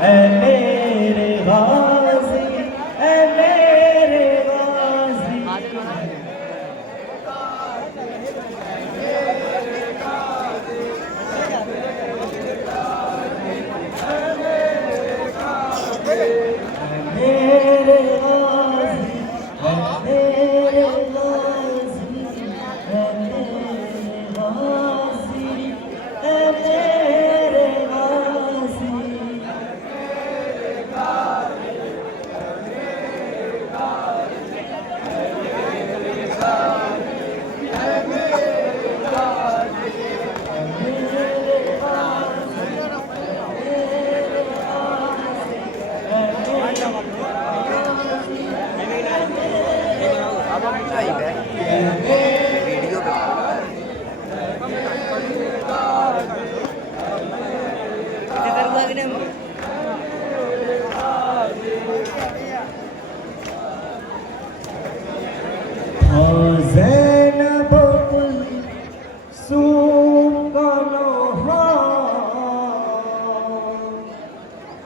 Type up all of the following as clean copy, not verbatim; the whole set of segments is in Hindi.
ऐ मेरे गाजी, ऐ मेरे गाजी।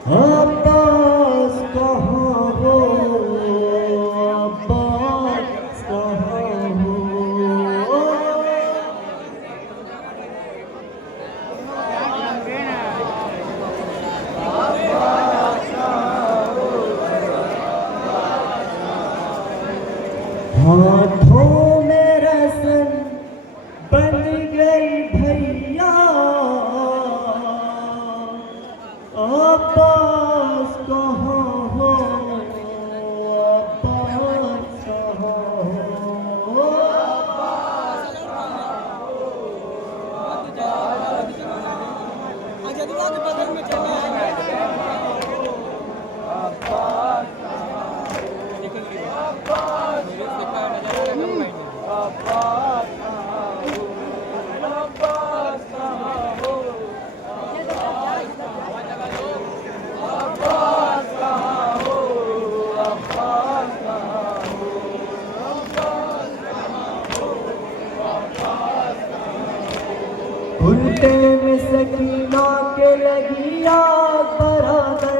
अब्बास कहाँ हो, अब्बास कहाँ हो। हाथों में रस्म बन गई भैया, अब्बास कहाँ हो, अब्बास कहाँ हो। घुटने में सकीना के लगी आग बराबर,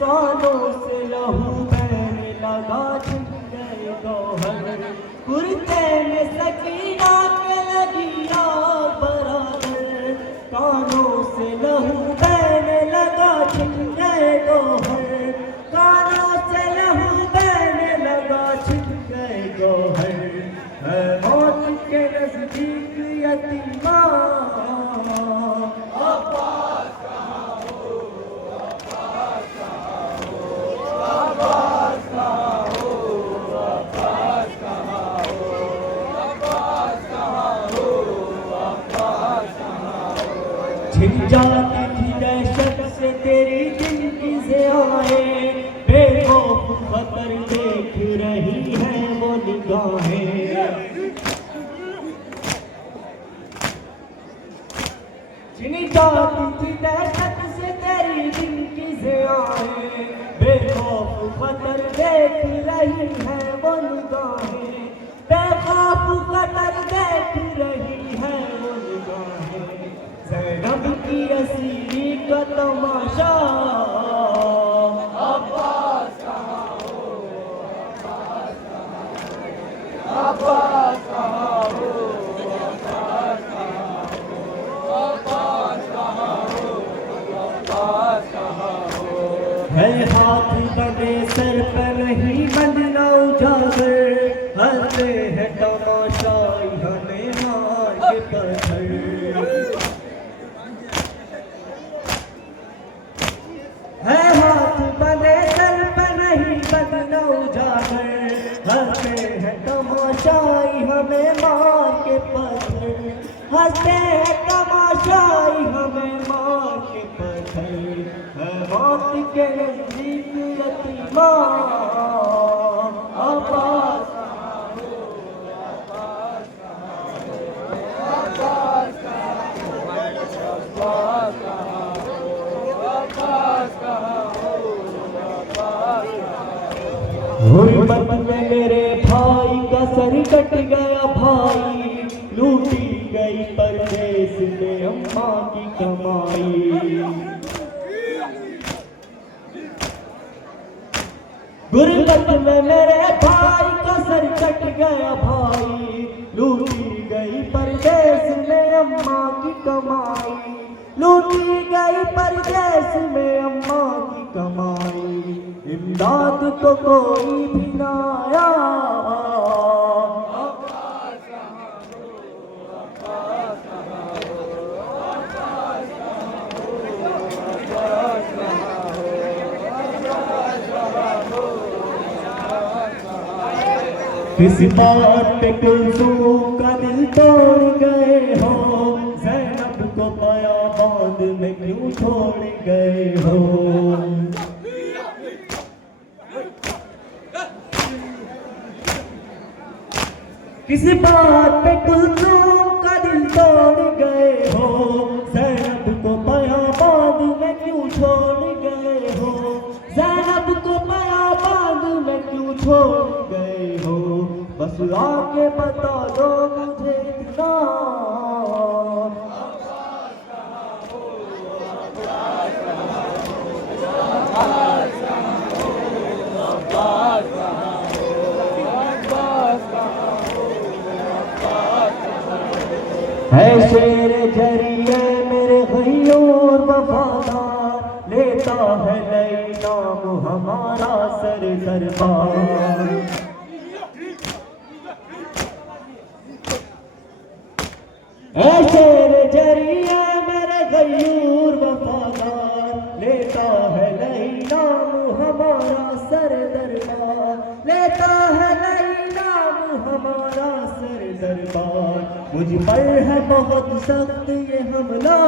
कानों से लहू बहने लगा छिप गए गौहर। घुटने में सकीना के लगी आग बराबर, कानों से लहू बहने लगा छिप गए गौहर। कानों से लहू बहने लगा छिप गए गौहर। है मौत के नजदीक यतीमा, अब्बास कहाँ हो, अब्बास कहाँ हो, अब्बास कहाँ हो, अब्बास कहाँ हो, अब्बास कहाँ हो, अब्बास कहाँ हो। छिप जाती थी दहशत से तेरी जिंदगी से आए, बेखौफ खतर देख रही है वो निगाहें। जिन्हीं जाती थी दहशत से तेरी जिंदगी से आए, बेखौफ खतर देख रही है वो निगाहें। बेखौफ खतर देख रही है वो निगाहें। ज़ैनब की असीरी का तमाशा, अब्बास कहाँ हो, अब्बास कहाँ हो, अब्बास कहाँ हो, अब्बास कहाँ हो, अब्बास कहाँ हो। है हाथ बंधे सर पर नहीं बंधना उजागर, हंसते हैं तमाशाई हमें मार के पत्थर। है हाथ बंधे सर पर नहीं बंधना उजागर, हंसते हैं तमाशाई हमें मार के पत्थर। हंसते हैं तमाशाई हमें मार के पत्थर। है मौत के नजदीक यतीमा, अब्बास कहाँ हो, अब्बास कहाँ हो, अब्बास कहाँ हो, अब्बास कहाँ हो, अब्बास कहाँ हो, अब्बास कहाँ हो। गुरबत में मेरे भाई का सर कट गया भाई, लूटी गई परदेस में अम्मा की कमाई। मुसीबत में मेरे भाई का सर कट गया भाई, लूटी गई परदेश में अम्मा की कमाई, लूटी गई परदेश में अम्मा की कमाई, इमदाद तो कोई भी ना आया। किस बात पे कुलसूम का दिल तोड़ गए हो, ज़ैनब को बयाबाद में क्यों छोड़ गए हो। किस बात पे कुलसूम का दिल तोड़ गए हो, ज़ैनब को बयाबाद में क्यों छोड़ गए हो, ज़ैनब को बयाबाद में क्यों छोड़ गए हो। बस आके बता दो मुझे इतना, है शेर जरिए मेरे गयूर वफादार, लेता है नई नाम हमारा सर दरबार। है शेर जरिए मेरे गयूर वफादार, लेता है नई नाम हमारा सर दरबार, लेता है नई नाम हमारा सर दरबार। मुझ पर है बहुत सख्त ये हमला,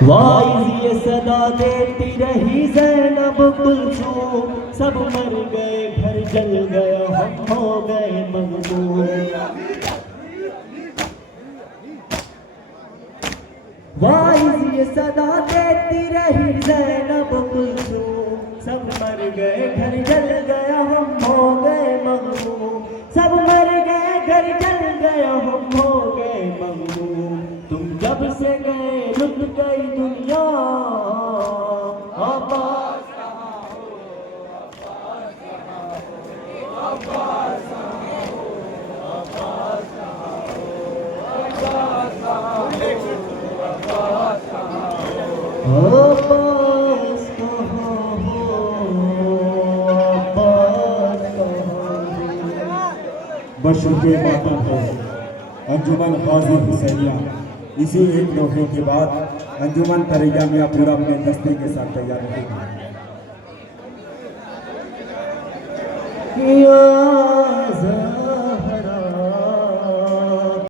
वाइज ये सदा देती रही ज़ैनब कुलसूम, सब मर गए घर जल गया हम हो गए मगबूम। वाइज ये सदा देती रही ज़ैनब कुलसूम, सब मर गए घर जल गया हम हो गए मगबूम, सब मर गए घर जल गया हम हो गए मगबूम। तुम जब से गए लुट गई दुनिया, अब्बास कहाँ हो, अब्बास कहाँ हो, अब्बास कहाँ हो, अब्बास कहाँ हो, अब्बास कहाँ हो, अब्बास कहाँ हो, अब्बास कहाँ हो। बशुके मातम है अंजुमन गाजी हुसैनिया। इसी एक दोहे के बाद अंजुमन तरैया मियां पूरा अपने दस्ते के साथ तैयार रहेगी।